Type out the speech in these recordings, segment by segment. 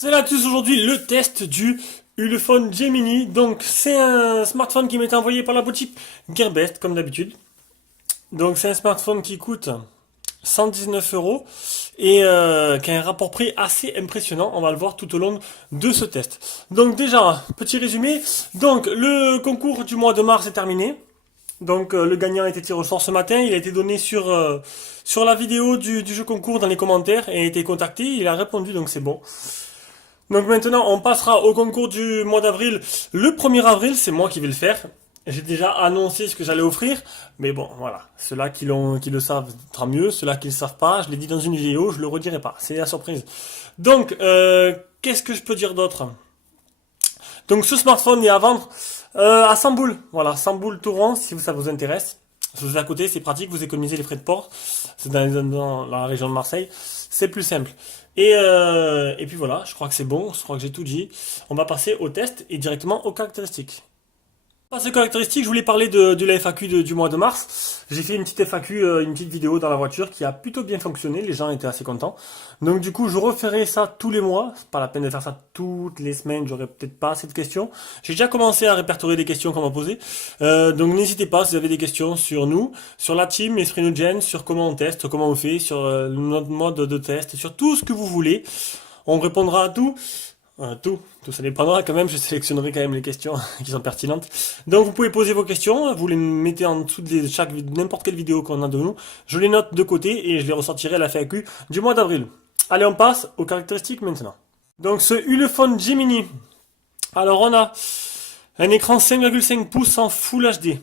C'est là tous aujourd'hui le test du Ulefone Gemini. Donc c'est un smartphone qui m'est envoyé par la boutique Gearbest comme d'habitude. Donc c'est un smartphone qui coûte 119 euros et qui a un rapport prix assez impressionnant. On va le voir tout au long de ce test. Donc déjà, petit résumé. Donc le concours du mois de mars est terminé. Donc le gagnant a été tiré au sort ce matin, il a été donné sur la vidéo du jeu concours dans les commentaires et a été contacté, il a répondu donc c'est bon. Donc maintenant, on passera au concours du mois d'avril. Le 1er avril, c'est moi qui vais le faire. J'ai déjà annoncé ce que j'allais offrir, mais bon, voilà. Ceux-là qui le savent, tant mieux. Ceux-là qui le savent pas, je l'ai dit dans une vidéo, je le redirai pas. C'est la surprise. Donc, qu'est-ce que je peux dire d'autre? Donc, ce smartphone est à vendre à 100 boules. Voilà, 100 boules tout rond, si ça vous intéresse. C'est à côté, c'est pratique, vous économisez les frais de port. C'est dans la région de Marseille. C'est plus simple. Et puis voilà, je crois que c'est bon, je crois que j'ai tout dit. On va passer au test et directement aux caractéristiques. Pas ces caractéristiques, je voulais parler de la FAQ du mois de mars. J'ai fait une petite FAQ, une petite vidéo dans la voiture qui a plutôt bien fonctionné, les gens étaient assez contents. Donc du coup, je referai ça tous les mois. C'est pas la peine de faire ça toutes les semaines, j'aurai peut-être pas assez de questions. J'ai déjà commencé à répertorier des questions qu'on m'a posées. Donc n'hésitez pas si vous avez des questions sur nous, sur la team Esprit Nugen, sur comment on teste, comment on fait, sur notre mode de test, sur tout ce que vous voulez. On répondra à tout. Tout ça dépendra quand même, je sélectionnerai quand même les questions qui sont pertinentes. Donc vous pouvez poser vos questions, vous les mettez en dessous de n'importe quelle vidéo qu'on a de nous, je les note de côté et je les ressortirai à la FAQ du mois d'avril. Allez, on passe aux caractéristiques maintenant. Donc ce Ulefone Gemini, alors on a un écran 5,5 pouces en Full HD,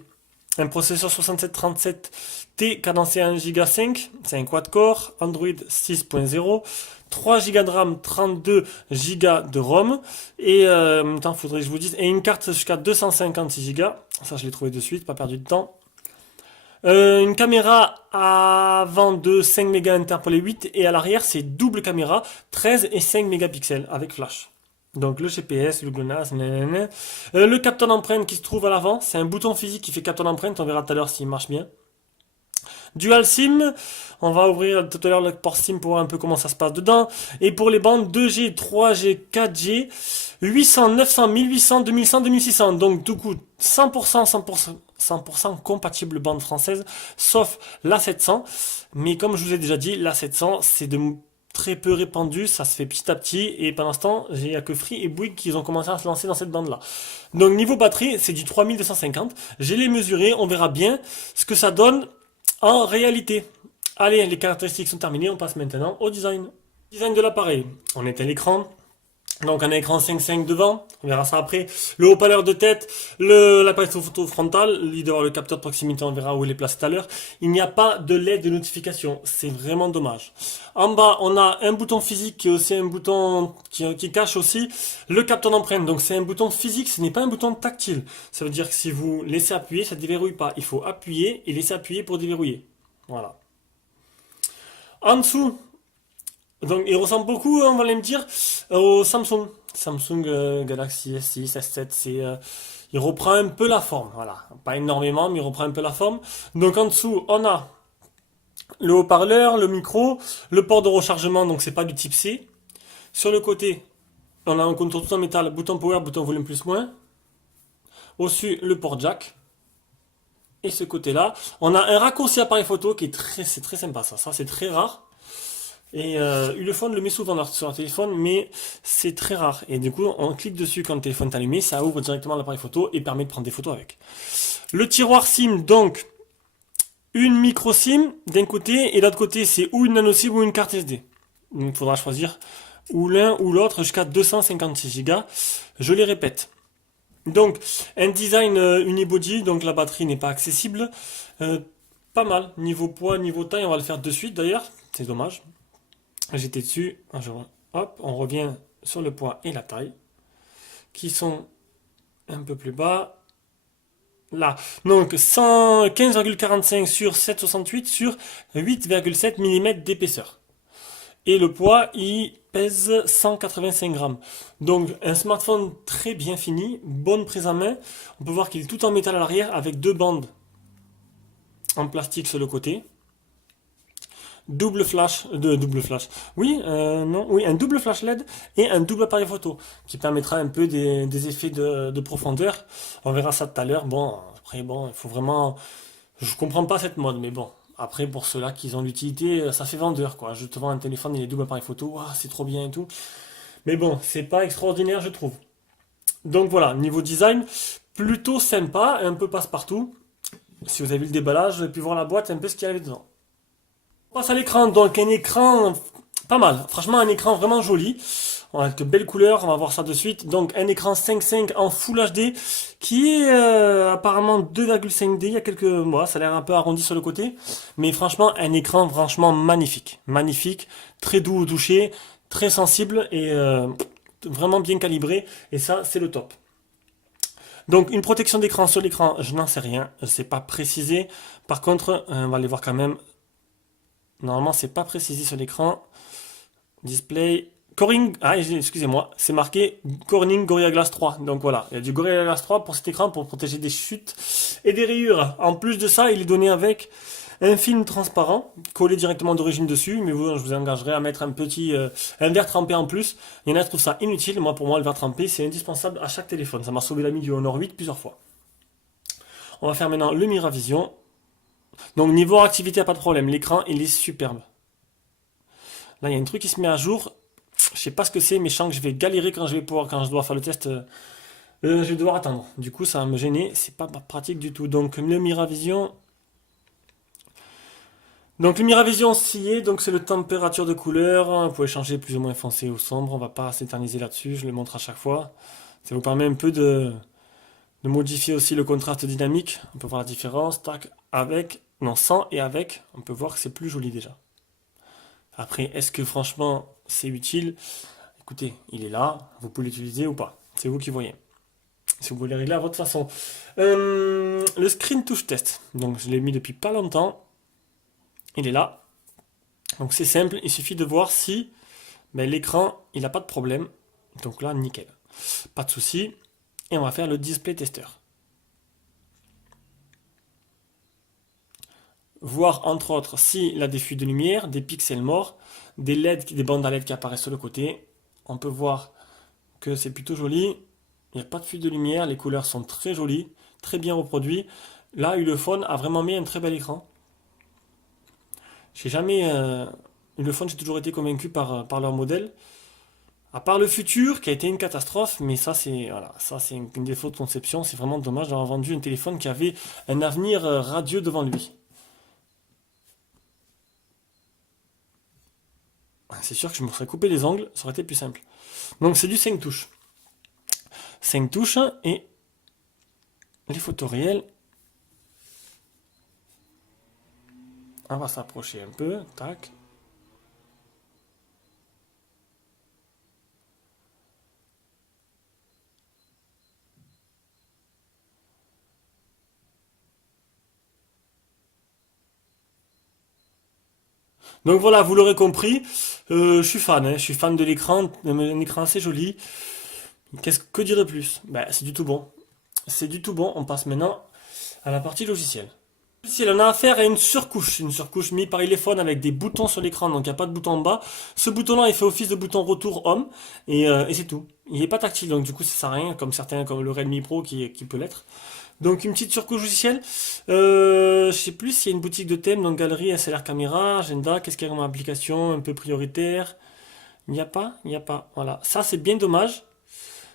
un processeur 6737T cadencé à 1 Go 5, c'est un quad-core, Android 6.0, 3 Go de RAM, 32 Go de ROM, et en même temps, faudrait que je vous dise, et une carte jusqu'à 256 Go, ça je l'ai trouvé de suite, pas perdu de temps. Une caméra avant de 5 mégas interpolé 8, et à l'arrière c'est double caméra, 13 et 5 mégapixels avec flash. Donc le GPS, le GLONASS, le capteur d'empreinte qui se trouve à l'avant, c'est un bouton physique qui fait capteur d'empreinte, on verra tout à l'heure s'il marche bien. Dual SIM, on va ouvrir tout à l'heure le port SIM pour voir un peu comment ça se passe dedans. Et pour les bandes 2G, 3G, 4G, 800, 900, 1800, 2100, 2600. Donc du coup 100%, 100%, 100% compatible bande française, sauf la 700. Mais comme je vous ai déjà dit, la 700 c'est de très peu répandu, ça se fait petit à petit, et pendant ce temps, il n'y a que Free et Bouygues qui ont commencé à se lancer dans cette bande-là. Donc niveau batterie, c'est du 3250, j'ai les mesuré, on verra bien ce que ça donne en réalité. Allez, les caractéristiques sont terminées, on passe maintenant au design. Design de l'appareil, on éteint l'écran. Donc un écran 5.5 devant, on verra ça après. Le haut-parleur de tête, l'appareil photo frontal, il doit avoir le capteur de proximité, on verra où il est placé tout à l'heure. Il n'y a pas de LED de notification, c'est vraiment dommage. En bas, on a un bouton physique qui est aussi un bouton qui cache aussi le capteur d'empreinte. Donc c'est un bouton physique, ce n'est pas un bouton tactile. Ça veut dire que si vous laissez appuyer, ça ne déverrouille pas. Il faut appuyer et laisser appuyer pour déverrouiller. Voilà. En dessous, donc il ressemble beaucoup, on va me dire, au Samsung. Samsung Galaxy S6, S7, il reprend un peu la forme, voilà. Pas énormément, mais il reprend un peu la forme. Donc en dessous, on a le haut-parleur, le micro, le port de rechargement, donc c'est pas du type C. Sur le côté, on a un contour tout en métal, bouton power, bouton volume plus moins. Au-dessus, le port jack. Et ce côté-là, on a un raccourci appareil photo qui est c'est très sympa ça. Ça c'est très rare. Et Ulefone le met souvent sur un téléphone, mais c'est très rare. Et du coup, on clique dessus quand le téléphone est allumé, ça ouvre directement l'appareil photo et permet de prendre des photos avec. Le tiroir SIM, donc, une micro SIM d'un côté, et de l'autre côté, c'est ou une nano SIM ou une carte SD. Donc, il faudra choisir ou l'un ou l'autre jusqu'à 256 Go. Je les répète. Donc, un design unibody, donc la batterie n'est pas accessible. Pas mal. Niveau poids, niveau taille, on va le faire de suite d'ailleurs. C'est dommage. J'étais dessus. Hop, on revient sur le poids et la taille, qui sont un peu plus bas. Là. Donc, 115,45 sur 7,68 sur 8,7 mm d'épaisseur. Et le poids, il pèse 185 grammes. Donc un smartphone très bien fini, bonne prise en main. On peut voir qu'il est tout en métal à l'arrière avec deux bandes en plastique sur le côté. double flash. Oui, non, oui, un double flash LED et un double appareil photo qui permettra un peu des effets de profondeur. On verra ça tout à l'heure. Bon, après, bon, il faut vraiment. Je comprends pas cette mode, mais bon. Après, pour ceux-là qui ont l'utilité, ça fait vendeur, quoi. Je te vends un téléphone et les double appareils photo, ouah, c'est trop bien et tout. Mais bon, c'est pas extraordinaire, je trouve. Donc voilà, niveau design, plutôt sympa, un peu passe-partout. Si vous avez vu le déballage, vous avez pu voir la boîte, un peu ce qu'il y avait dedans. On passe à l'écran, donc un écran pas mal. Franchement, un écran vraiment joli. On a de belles couleurs, on va voir ça de suite. Donc un écran 5.5 en Full HD qui est apparemment 2,5D il y a quelques mois. Ça a l'air un peu arrondi sur le côté. Mais franchement, un écran franchement magnifique. Magnifique, très doux au toucher, très sensible et vraiment bien calibré. Et ça, c'est le top. Donc une protection d'écran sur l'écran, je n'en sais rien. C'est pas précisé. Par contre, on va aller voir quand même. Normalement, c'est pas précisé sur l'écran. Display. Corning, ah, excusez-moi, c'est marqué Corning Gorilla Glass 3. Donc voilà, il y a du Gorilla Glass 3 pour cet écran pour protéger des chutes et des rayures. En plus de ça, il est donné avec un film transparent collé directement d'origine dessus. Mais vous, je vous engagerai à mettre un verre trempé en plus. Il y en a qui trouvent ça inutile. Moi, pour moi, le verre trempé, c'est indispensable à chaque téléphone. Ça m'a sauvé la mise du Honor 8 plusieurs fois. On va faire maintenant le Miravision. Donc niveau activité, pas de problème. L'écran, il est superbe. Là, il y a un truc qui se met à jour. Je sais pas ce que c'est, mais je sens que je vais galérer quand je dois faire le test. Je vais devoir attendre. Du coup, ça va me gêner. C'est pas pratique du tout. Donc, le Miravision. Donc, le Miravision scié, donc c'est le température de couleur. Vous pouvez changer plus ou moins foncé ou sombre. On va pas s'éterniser là-dessus. Je le montre à chaque fois. Ça vous permet un peu de modifier aussi le contraste dynamique. On peut voir la différence. Tac, avec, non, sans et avec. On peut voir que c'est plus joli déjà. Après, est-ce que franchement c'est utile? Écoutez, il est là, vous pouvez l'utiliser ou pas. C'est vous qui voyez. Si vous voulez régler à votre façon. Le screen touch test. Donc je l'ai mis depuis pas longtemps. Il est là. Donc c'est simple, il suffit de voir si l'écran il n'a pas de problème. Donc là, nickel. Pas de souci. Et on va faire le display tester. Voir entre autres s'il a des fuites de lumière, des pixels morts, des LED, des bandes à LED qui apparaissent sur le côté. On peut voir que c'est plutôt joli. Il n'y a pas de fuite de lumière, les couleurs sont très jolies, très bien reproduites. Là, Ulefone a vraiment mis un très bel écran. J'ai jamais. Ulefone, j'ai toujours été convaincu par leur modèle. À part le futur, qui a été une catastrophe, mais ça c'est voilà, ça c'est une défaut de conception. C'est vraiment dommage d'avoir vendu un téléphone qui avait un avenir radieux devant lui. C'est sûr que je me serais coupé les ongles, ça aurait été plus simple. Donc c'est du 5 touches. 5 touches et les photos réelles. On va s'approcher un peu, tac. Donc voilà, vous l'aurez compris, je suis fan, hein, je suis fan de l'écran, un écran assez joli. Que dire de plus? C'est du tout bon. C'est du tout bon, on passe maintenant à la partie logicielle. Si on a affaire à une surcouche mise par téléphone avec des boutons sur l'écran, donc il n'y a pas de bouton en bas. Ce bouton-là, il fait office de bouton retour home, et c'est tout. Il n'est pas tactile, donc du coup ça sert à rien, comme certains, comme le Redmi Pro qui peut l'être. Donc une petite surcouche logicielle. Je sais plus s'il y a une boutique de thèmes, donc galerie, SLR caméra, agenda, qu'est-ce qu'il y a comme application un peu prioritaire. Il n'y a pas, il n'y a pas. Voilà, ça c'est bien dommage.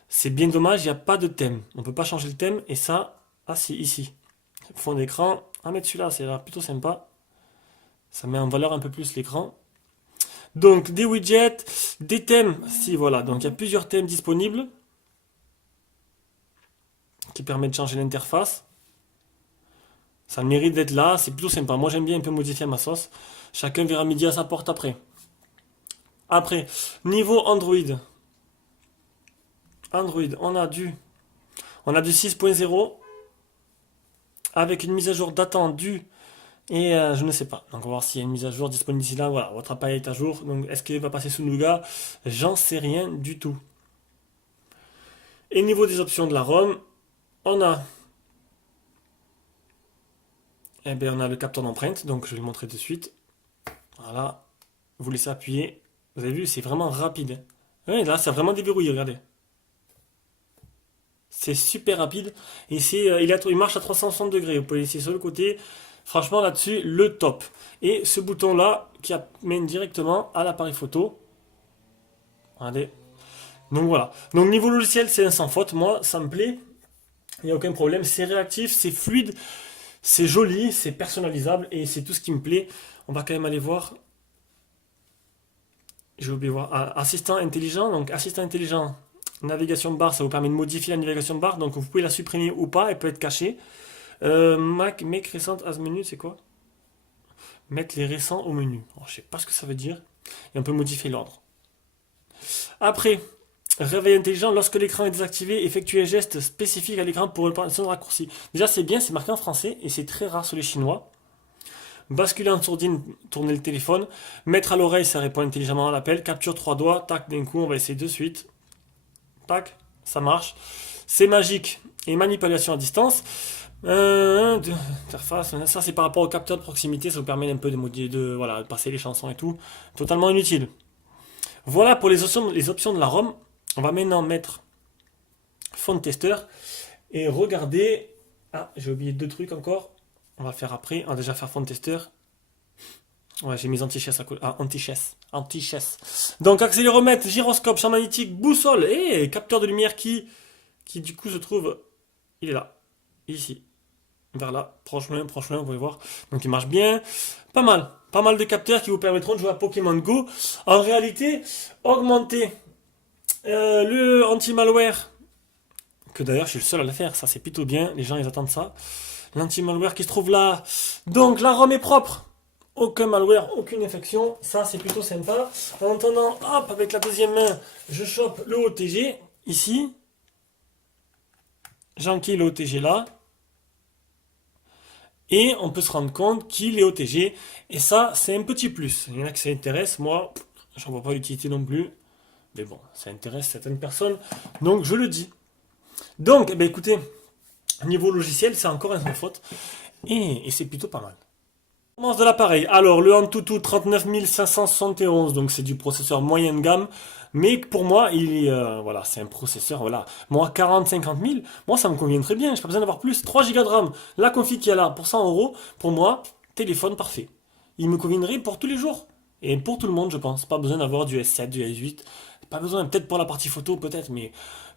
C'est bien dommage, il n'y a pas de thème. On ne peut pas changer le thème, et ça, ah si, ici. Fond d'écran, ah mais celui-là, c'est plutôt sympa. Ça met en valeur un peu plus l'écran. Donc des widgets, des thèmes, si voilà, donc il y a plusieurs thèmes disponibles qui permettent de changer l'interface. Ça mérite d'être là, c'est plutôt sympa. Moi j'aime bien un peu modifier ma sauce. Chacun verra midi à sa porte après. Après, niveau Android. Android, on a du 6.0 avec une mise à jour d'attendue et je ne sais pas. Donc on va voir s'il y a une mise à jour disponible d'ici là. Voilà, votre appareil est à jour. Donc est-ce qu'il va passer sous Nougat? J'en sais rien du tout. Et niveau des options de la ROM, on a on a le capteur d'empreinte, donc je vais le montrer de suite. Voilà. Vous laissez appuyer. Vous avez vu, c'est vraiment rapide. Oui, là, c'est vraiment déverrouillé, regardez. C'est super rapide. Et il marche à 360 degrés. Vous pouvez laisser sur le côté. Franchement, là-dessus, le top. Et ce bouton-là, qui amène directement à l'appareil photo. Regardez. Donc voilà. Donc niveau logiciel, c'est un sans faute. Moi, ça me plaît. Il n'y a aucun problème. C'est réactif, c'est fluide, c'est joli, c'est personnalisable. Et c'est tout ce qui me plaît. On va quand même aller voir. J'ai oublié de voir. Ah, assistant intelligent. Donc assistant intelligent. Navigation barre, ça vous permet de modifier la navigation barre. Donc vous pouvez la supprimer ou pas. Elle peut être cachée. Make recent as menu, c'est quoi? Mettre les récents au menu. Alors, je sais pas ce que ça veut dire. Et on peut modifier l'ordre. Après, réveil intelligent, lorsque l'écran est désactivé, effectuez un geste spécifique à l'écran pour une son raccourci. Déjà, c'est bien, c'est marqué en français et c'est très rare sur les chinois. Basculer en sourdine, tourner le téléphone. Mettre à l'oreille, ça répond intelligemment à l'appel. Capture 3 doigts, tac, d'un coup, on va essayer de suite. Tac, ça marche. C'est magique et manipulation à distance. Interface, ça c'est par rapport au capteur de proximité, ça vous permet un peu de passer les chansons et tout. Totalement inutile. Voilà pour les options de la ROM. On va maintenant mettre fond testeur et regarder. Ah, j'ai oublié deux trucs encore. On va le faire après. On va déjà faire fond testeur. Ouais, j'ai mis anti-chasse à côté. Ah, anti-chasse. Anti-chasse. Donc, accéléromètre, gyroscope, champ magnétique, boussole et capteur de lumière qui du coup se trouve. Il est là. Ici. Vers là. Proche loin, vous pouvez voir. Donc, il marche bien. Pas mal. Pas mal de capteurs qui vous permettront de jouer à Pokémon Go. En réalité, augmenter le anti-malware. Que d'ailleurs, je suis le seul à le faire. Ça, c'est plutôt bien. Les gens, ils attendent ça. L'anti-malware qui se trouve là. Donc, la ROM est propre. Aucun malware, aucune infection. Ça, c'est plutôt sympa. En attendant, hop, avec la deuxième main, je chope le OTG. Ici. J'enquille le OTG là. Et on peut se rendre compte qu'il est OTG. Et ça, c'est un petit plus. Il y en a qui ça intéresse. Moi, j'en vois pas l'utilité non plus. Mais bon, ça intéresse certaines personnes. Donc, je le dis. Donc, eh bien, écoutez, niveau logiciel, c'est encore un sans faute. Et c'est plutôt pas mal. Performance de l'appareil. Alors, le Antutu 39571, donc c'est du processeur moyenne gamme. Mais pour moi, voilà, c'est un processeur, voilà. Moi, 40-50 000, moi, ça me convient très bien. J'ai pas besoin d'avoir plus. 3 Go de RAM. La config qui est là pour 100 euros, pour moi, téléphone parfait. Il me conviendrait pour tous les jours. Et pour tout le monde, je pense. Pas besoin d'avoir du S7, du S8. Pas besoin, peut-être pour la partie photo, peut-être, mais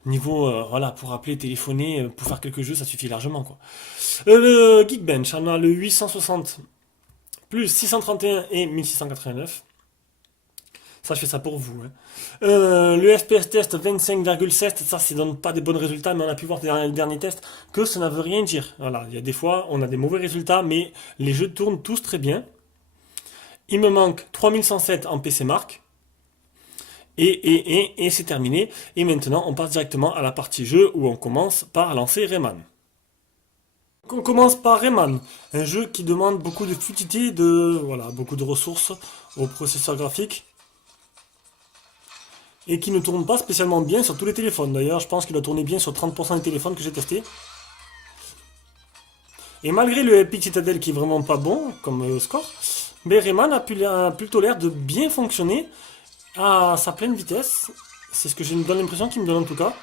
niveau, voilà, pour appeler, téléphoner, pour faire quelques jeux, ça suffit largement, quoi. Le Geekbench, on a le 860 plus 631 et 1689. Ça, je fais ça pour vous. Hein. Le FPS test 25,7, ça, ça donne pas des bons résultats, mais on a pu voir dans les derniers tests que ça ne veut rien dire. Voilà, il y a des fois, on a des mauvais résultats, mais les jeux tournent tous très bien. Il me manque 3107 en PC Mark. Et c'est terminé. Et maintenant, on passe directement à la partie jeu où on commence par lancer Rayman. On commence par Rayman, un jeu qui demande beaucoup de fluidité, beaucoup de ressources au processeur graphique et qui ne tourne pas spécialement bien sur tous les téléphones. D'ailleurs, je pense qu'il doit tourner bien sur 30% des téléphones que j'ai testés. Et malgré le Epic Citadel qui est vraiment pas bon comme score, mais Rayman a plutôt l'air de bien fonctionner à sa pleine vitesse. C'est ce que je me donne l'impression qu'il me donne en tout cas.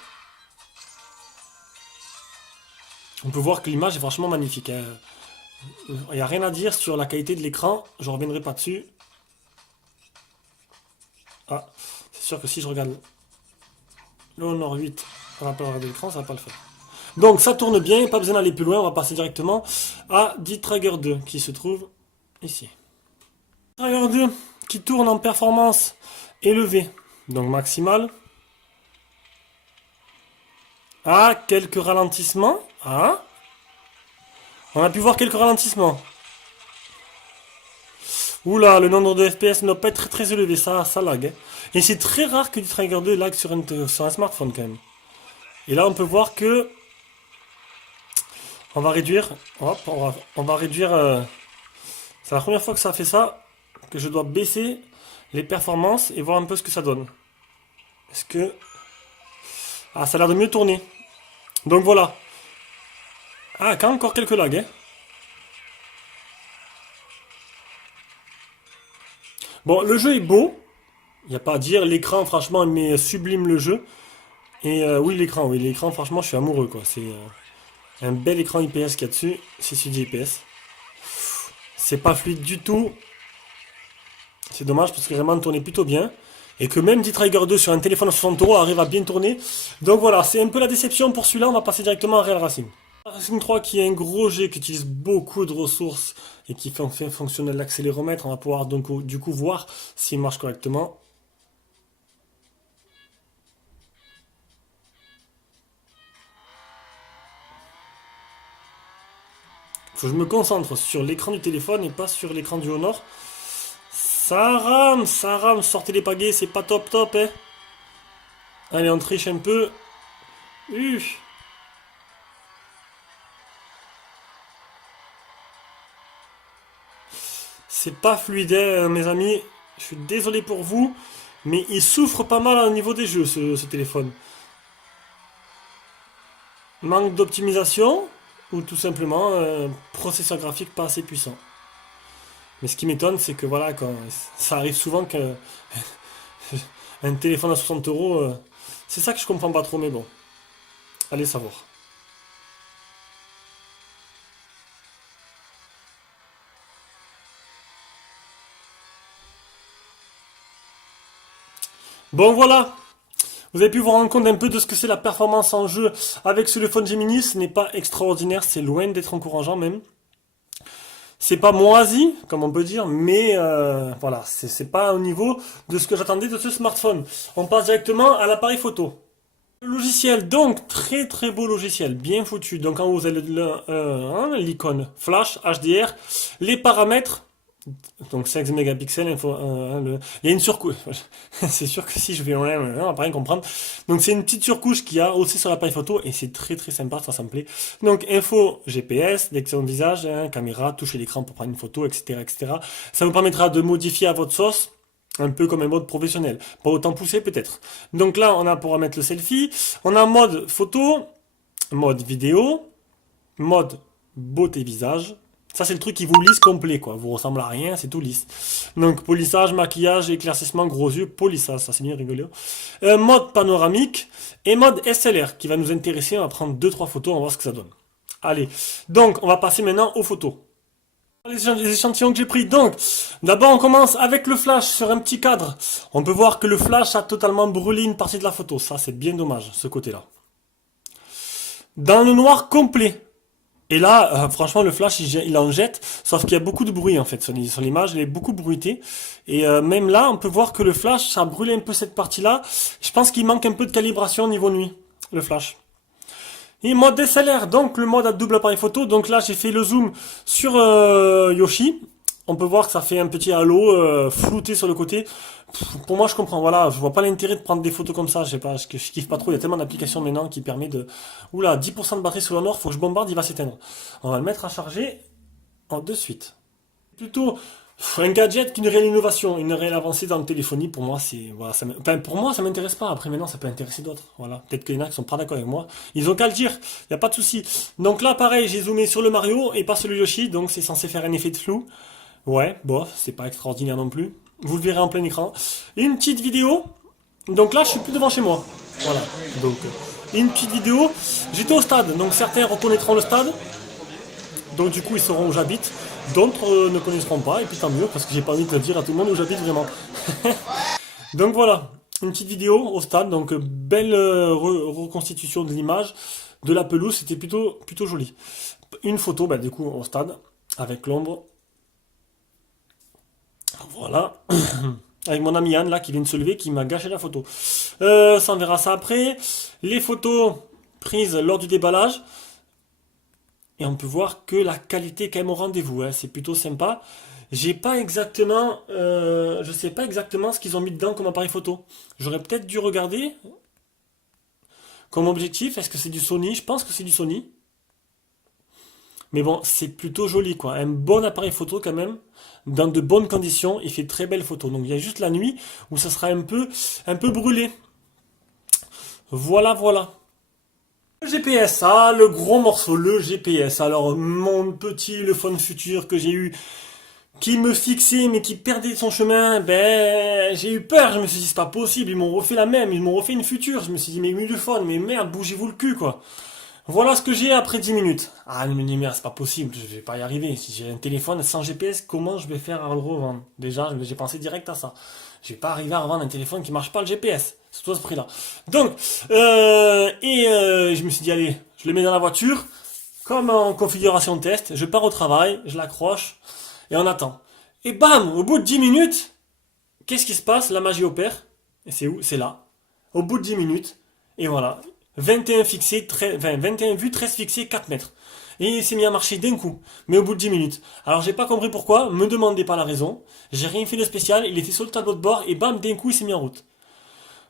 On peut voir que l'image est franchement magnifique. Hein. Il n'y a rien à dire sur la qualité de l'écran. Je ne reviendrai pas dessus. Ah, c'est sûr que si je regarde le Honor 8, on va pas regarder l'écran, ça va pas le faire. Donc ça tourne bien, pas besoin d'aller plus loin. On va passer directement à D-Trigger 2 qui se trouve ici. Trigger 2 qui tourne en performance élevée, donc maximale. Ah, quelques ralentissements. Ah, on a pu voir quelques ralentissements. Oula, le nombre de FPS ne doit pas être très élevé, ça lag. Hein. Et c'est très rare que du Trigger 2 lag sur un smartphone quand même. Et là, on peut voir que on va réduire. Hop, on va réduire. C'est la première fois que ça fait ça, que je dois baisser les performances et voir un peu ce que ça donne. Est-ce que ah, ça a l'air de mieux tourner. Donc voilà. Ah, quand même encore quelques lags. Hein. Bon, le jeu est beau, il n'y a pas à dire. L'écran, franchement, il met sublime le jeu. Et oui, l'écran, franchement, je suis amoureux, quoi. C'est un bel écran IPS qu'il y a dessus. C'est celui de IPS. C'est pas fluide du tout. C'est dommage parce que vraiment, il tournait plutôt bien. Et que même D-Trigger 2 sur un téléphone à 60 € arrive à bien tourner. Donc voilà, c'est un peu la déception pour celui-là. On va passer directement à Real Racing. Racing 3 qui est un gros jeu qui utilise beaucoup de ressources et qui fait fonctionner l'accéléromètre. On va pouvoir donc du coup voir s'il marche correctement. Faut que je me concentre sur l'écran du téléphone et pas sur l'écran du Honor. Ça rame, sortez les pagaies, c'est pas top top, hein. Allez, on triche un peu. Uff. C'est pas fluide, hein, mes amis. Je suis désolé pour vous, mais il souffre pas mal au niveau des jeux, ce téléphone. Manque d'optimisation, ou tout simplement processeur graphique pas assez puissant. Mais ce qui m'étonne, c'est que voilà, quand ça arrive souvent que un téléphone à 60 €, c'est ça que je comprends pas trop, mais bon, allez savoir. Bon voilà, vous avez pu vous rendre compte un peu de ce que c'est la performance en jeu avec ce téléphone Gemini. Ce n'est pas extraordinaire, c'est loin d'être encourageant même. C'est pas moisi, comme on peut dire, mais voilà, c'est pas au niveau de ce que j'attendais de ce smartphone. On passe directement à l'appareil photo. Le logiciel, donc très très beau logiciel, bien foutu. Donc en haut vous avez l'icône flash, HDR, les paramètres. Donc 5 mégapixels, il y a une surcouche. C'est sûr que si je vais on va pas rien comprendre. Donc c'est une petite surcouche qu'il y a aussi sur l'appareil photo et c'est très très sympa, ça me plaît. Donc info GPS, détection de visage, caméra, toucher l'écran pour prendre une photo, etc., etc. Ça vous permettra de modifier à votre sauce. Un peu comme un mode professionnel. Pas autant poussé peut-être. Donc là, on a pour mettre le selfie. On a mode photo, mode vidéo, mode beauté visage. Ça, c'est le truc qui vous lisse complet, quoi. Vous ressemble à rien, c'est tout lisse. Donc, polissage, maquillage, éclaircissement, gros yeux, polissage, ça c'est bien rigolo. Mode panoramique et mode SLR qui va nous intéresser. On va prendre deux trois photos, on va voir ce que ça donne. Allez, donc on va passer maintenant aux photos. Les échantillons que j'ai pris. Donc, d'abord on commence avec le flash sur un petit cadre. On peut voir que le flash a totalement brûlé une partie de la photo. Ça, c'est bien dommage, ce côté-là. Dans le noir complet. Et là, franchement, le flash, il en jette, sauf qu'il y a beaucoup de bruit en fait sur l'image, il est beaucoup bruité. Et même là, on peut voir que le flash, ça a brûlé un peu cette partie-là. Je pense qu'il manque un peu de calibration au niveau nuit, le flash. Et mode DSLR, donc le mode à double appareil photo. Donc là, j'ai fait le zoom sur Yoshi. On peut voir que ça fait un petit halo flouté sur le côté. Pour moi, je comprends. Voilà, je vois pas l'intérêt de prendre des photos comme ça. Je sais pas, je kiffe pas trop. Il y a tellement d'applications maintenant qui permet de. Oula, 10% de batterie sur le nord. Faut que je bombarde, il va s'éteindre. On va le mettre à charger de suite. Plutôt un gadget qu'une réelle innovation, une réelle avancée dans la téléphonie. Pour moi, c'est voilà, enfin, pour moi, ça m'intéresse pas. Après, maintenant, ça peut intéresser d'autres. Voilà, peut-être qu'il y en a qui sont pas d'accord avec moi. Ils ont qu'à le dire. Il y a pas de souci. Donc là, pareil, j'ai zoomé sur le Mario et pas sur le Yoshi. Donc c'est censé faire un effet de flou. Ouais, bof, c'est pas extraordinaire non plus. Vous le verrez en plein écran. Une petite vidéo. Donc là, je suis plus devant chez moi. Voilà. Donc, une petite vidéo. J'étais au stade. Donc certains reconnaîtront le stade. Donc du coup, ils sauront où j'habite. D'autres ne connaîtront pas. Et puis tant mieux, parce que j'ai pas envie de le dire à tout le monde où j'habite vraiment. Donc voilà. Une petite vidéo au stade. Donc belle reconstitution de l'image. De la pelouse. C'était plutôt joli. Une photo, bah, du coup, au stade. Avec l'ombre. Voilà. Avec mon ami Anne là qui vient de se lever, qui m'a gâché la photo. Ça on verra ça après. Les photos prises lors du déballage. Et on peut voir que la qualité est quand même au rendez-vous. Hein. C'est plutôt sympa. J'ai pas exactement, je sais pas exactement ce qu'ils ont mis dedans comme appareil photo. J'aurais peut-être dû regarder comme objectif. Est-ce que c'est du Sony? Je pense que c'est du Sony. Mais bon, c'est plutôt joli, quoi. Un bon appareil photo quand même, dans de bonnes conditions, il fait de très belles photos. Donc il y a juste la nuit où ça sera un peu brûlé. Voilà, voilà. Le GPS, ah, le gros morceau, le GPS. Alors mon petit, le phone futur que j'ai eu qui me fixait mais qui perdait son chemin, ben j'ai eu peur, je me suis dit c'est pas possible, ils m'ont refait la même, ils m'ont refait une future, je me suis dit mais Ulefone, mais merde, bougez-vous le cul quoi. Voilà ce que j'ai après 10 minutes. Ah, je me dis merde, c'est pas possible, je vais pas y arriver. Si j'ai un téléphone sans GPS, comment je vais faire à le revendre? Déjà, j'ai pensé direct à ça. Je vais pas arriver à revendre un téléphone qui marche pas le GPS, surtout à ce prix-là. Donc, je me suis dit allez, je le mets dans la voiture, comme en configuration test, je pars au travail, je l'accroche, et on attend. Et bam, au bout de 10 minutes, qu'est-ce qui se passe? La magie opère. Et c'est où? C'est là. Au bout de 10 minutes. Et voilà. 21 fixés, 21 vues, 13 fixés, 4 mètres. Et il s'est mis à marcher d'un coup. Mais au bout de 10 minutes. Alors j'ai pas compris pourquoi, me demandez pas la raison. J'ai rien fait de spécial, il était sur le tableau de bord et bam, d'un coup il s'est mis en route.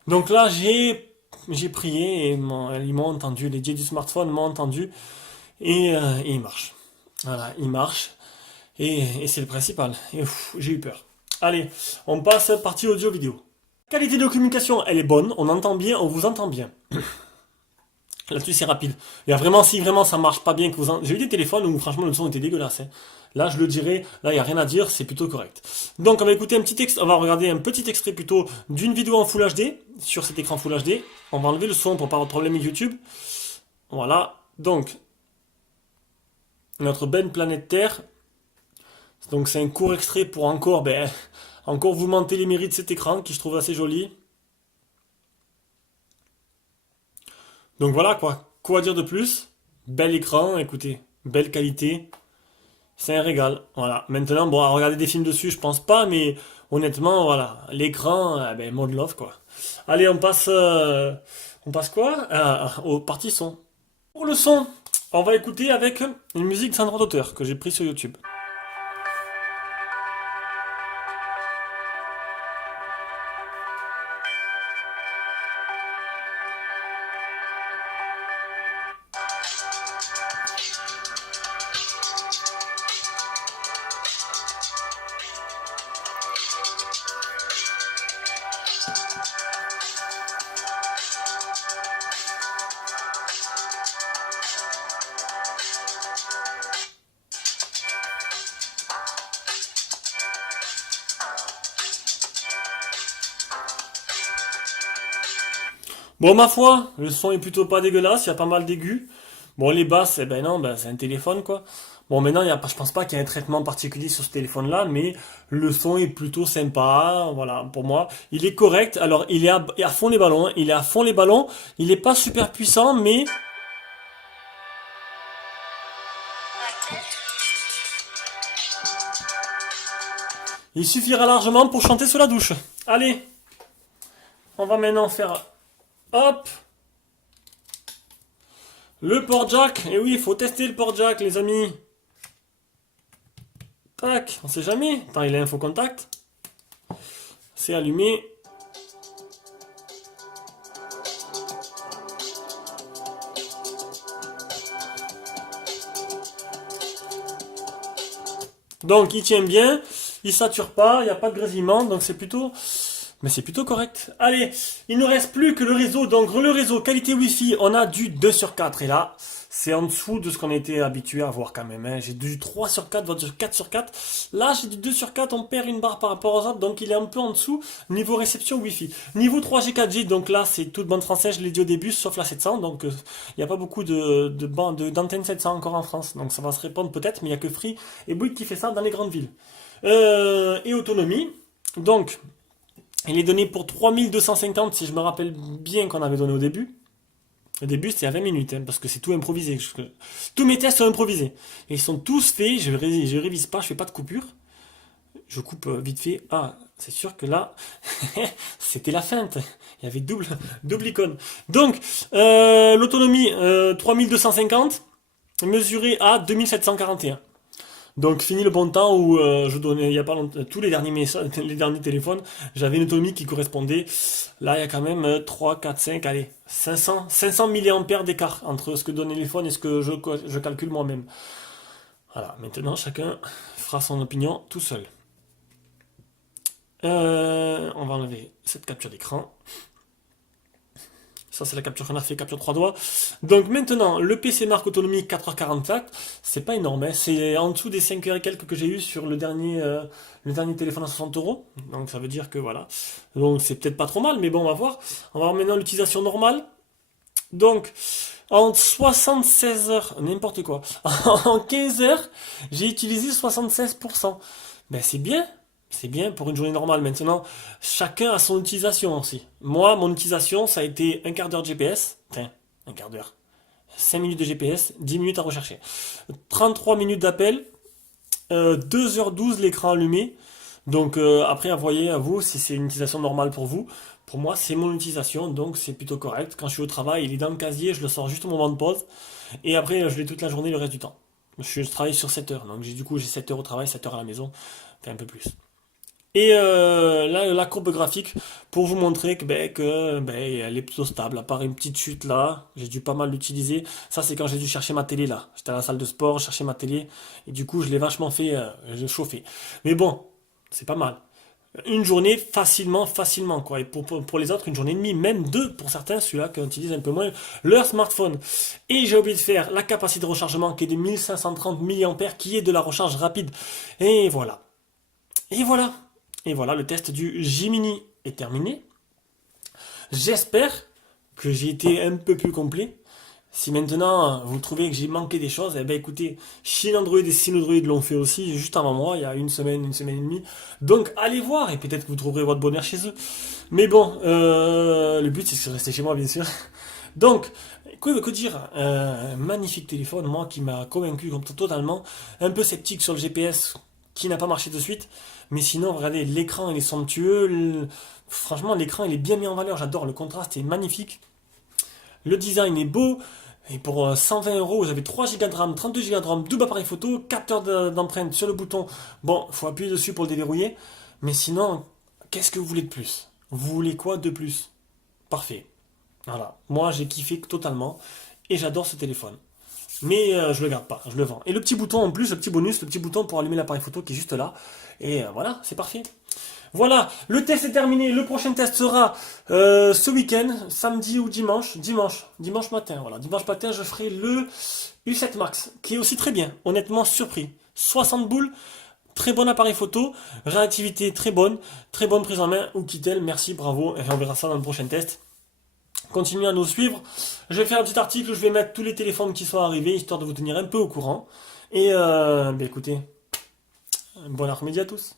Donc là j'ai prié et ils m'ont entendu, les dieux du smartphone m'ont entendu et il marche. Voilà, il marche. Et c'est le principal. Et j'ai eu peur. Allez, on passe partie audio-vidéo. Qualité de communication, elle est bonne, on entend bien, on vous entend bien. Là-dessus, c'est rapide. Il y a vraiment, si vraiment ça marche pas bien, j'ai eu des téléphones où franchement le son était dégueulasse. Hein. Là, je le dirais, là, il n'y a rien à dire, c'est plutôt correct. Donc, on va écouter on va regarder un petit extrait plutôt d'une vidéo en Full HD, sur cet écran Full HD. On va enlever le son pour pas avoir de problème avec YouTube. Voilà. Donc, notre belle planète Terre. Donc, c'est un court extrait pour encore vous mentez les mérites de cet écran, qui je trouve assez joli. Donc voilà quoi. Quoi dire de plus? Bel écran, écoutez, belle qualité. C'est un régal. Voilà. Maintenant, bon, à regarder des films dessus, je pense pas, mais honnêtement, voilà. L'écran, mode love quoi. Allez, on passe quoi? Au parti son. Pour le son, on va écouter avec une musique sans droit d'auteur que j'ai pris sur YouTube. Bon, ma foi, le son est plutôt pas dégueulasse, il y a pas mal d'aigus. Bon, les basses, eh ben non, c'est un téléphone quoi. Bon, maintenant, je pense pas qu'il y ait un traitement particulier sur ce téléphone-là, mais le son est plutôt sympa, voilà, pour moi. Il est correct, alors il est à fond les ballons, hein. Il est à fond les ballons, il est pas super puissant, mais il suffira largement pour chanter sous la douche. Allez, on va maintenant faire, hop, le port jack. Et oui, il faut tester le port jack, les amis. Tac, on sait jamais. Attends, il a info contact. C'est allumé. Donc il tient bien, il sature pas, il n'y a pas de grésillement, donc c'est plutôt correct. Allez, il ne reste plus que le réseau. Donc le réseau qualité Wi-Fi, on a du 2 sur 4. Et là, c'est en dessous de ce qu'on était habitué à voir quand même. Hein. J'ai du 3 sur 4, voire du 4 sur 4. Là, j'ai du 2 sur 4, on perd une barre par rapport aux autres. Donc il est un peu en dessous niveau réception Wi-Fi. Niveau 3G, 4G, donc là, c'est toute bande française, je l'ai dit au début, sauf la 700. Donc il n'y a pas beaucoup d'antennes 700 encore en France. Donc ça va se répondre peut-être, mais il n'y a que Free et Bouygues qui fait ça dans les grandes villes. Et autonomie. Donc, il est donné pour 3250, si je me rappelle bien qu'on avait donné au début. Au début, c'était à 20 minutes, hein, parce que c'est tout improvisé. Tous mes tests sont improvisés. Et ils sont tous faits, je révise pas, je fais pas de coupure. Je coupe vite fait. Ah, c'est sûr que là, c'était la feinte. Il y avait double icône. Donc, l'autonomie 3250, mesurée à 2741. Donc fini le bon temps où je donnais, il y a pas longtemps, tous les derniers messages, les derniers téléphones, j'avais une autonomie qui correspondait. Là, il y a quand même 3, 4, 5, allez, 500 milliampères d'écart entre ce que donne le téléphone et ce que je calcule moi-même. Voilà, maintenant chacun fera son opinion tout seul. On va enlever cette capture d'écran. Ça, c'est la capture qu'on a fait, capture 3 doigts. Donc maintenant, le PC marque autonomie 4h44. C'est pas énorme, hein. C'est en dessous des 5h et quelques que j'ai eu sur le dernier téléphone à 60 euros. Donc ça veut dire que voilà. Donc c'est peut-être pas trop mal, mais bon, on va voir. On va voir maintenant l'utilisation normale. Donc, en 76 heures, n'importe quoi, en 15 heures, j'ai utilisé 76%. Ben c'est bien pour une journée normale. Maintenant, chacun a son utilisation aussi. Moi, mon utilisation, ça a été un quart d'heure de GPS, enfin, un quart d'heure, 5 minutes de GPS, 10 minutes à rechercher, 33 minutes d'appel, 2h12 l'écran allumé. Donc après, voyez à vous si c'est une utilisation normale pour vous. Pour moi, c'est mon utilisation, donc c'est plutôt correct. Quand je suis au travail, il est dans le casier, je le sors juste au moment de pause. Et après, je l'ai toute la journée, le reste du temps. Je travaille sur 7 heures, donc du coup j'ai 7 heures au travail, 7 heures à la maison, enfin un peu plus. Et là, la courbe graphique pour vous montrer que elle est plutôt stable, à part une petite chute là, j'ai dû pas mal l'utiliser. Ça, c'est quand j'ai dû chercher ma télé là. J'étais à la salle de sport, chercher ma télé, et du coup, je l'ai vachement fait chauffer. Mais bon, c'est pas mal. Une journée facilement quoi. Et pour les autres, une journée et demie, même deux pour certains, ceux-là qui utilisent un peu moins leur smartphone. Et j'ai oublié de faire la capacité de rechargement qui est de 1530 mAh, qui est de la recharge rapide. Et voilà. Et voilà. Et voilà, le test du Jiminy est terminé. J'espère que j'ai été un peu plus complet. Si maintenant vous trouvez que j'ai manqué des choses, eh ben écoutez, Shin Android et Synodroid l'ont fait aussi juste avant moi, il y a une semaine et demie. Donc allez voir et peut-être que vous trouverez votre bonheur chez eux. Mais bon, le but c'est de rester chez moi bien sûr. Donc, que dire, magnifique téléphone, moi qui m'a convaincu totalement, un peu sceptique sur le GPS qui n'a pas marché de suite, mais sinon regardez, l'écran il est somptueux, franchement l'écran il est bien mis en valeur, j'adore, le contraste est magnifique. Le design est beau. Et pour 120 euros, vous avez 3 Go de RAM, 32 Go de RAM, double appareil photo, capteur d'empreinte sur le bouton. Bon, il faut appuyer dessus pour le déverrouiller. Mais sinon, qu'est-ce que vous voulez de plus? Vous voulez quoi de plus? Parfait. Voilà. Moi, j'ai kiffé totalement. Et j'adore ce téléphone. Mais je le garde pas, je le vends. Et le petit bouton en plus, le petit bonus, le petit bouton pour allumer l'appareil photo qui est juste là. Et voilà, c'est parfait. Voilà, le test est terminé. Le prochain test sera ce week-end, samedi ou dimanche matin. Voilà, dimanche matin, je ferai le U7 Max, qui est aussi très bien. Honnêtement, surpris. 60 boules, très bon appareil photo, réactivité très bonne prise en main. Oukitel, merci, bravo. Et on verra ça dans le prochain test. Continuez à nous suivre. Je vais faire un petit article où je vais mettre tous les téléphones qui sont arrivés, histoire de vous tenir un peu au courant. Et écoutez, bon après-midi à tous.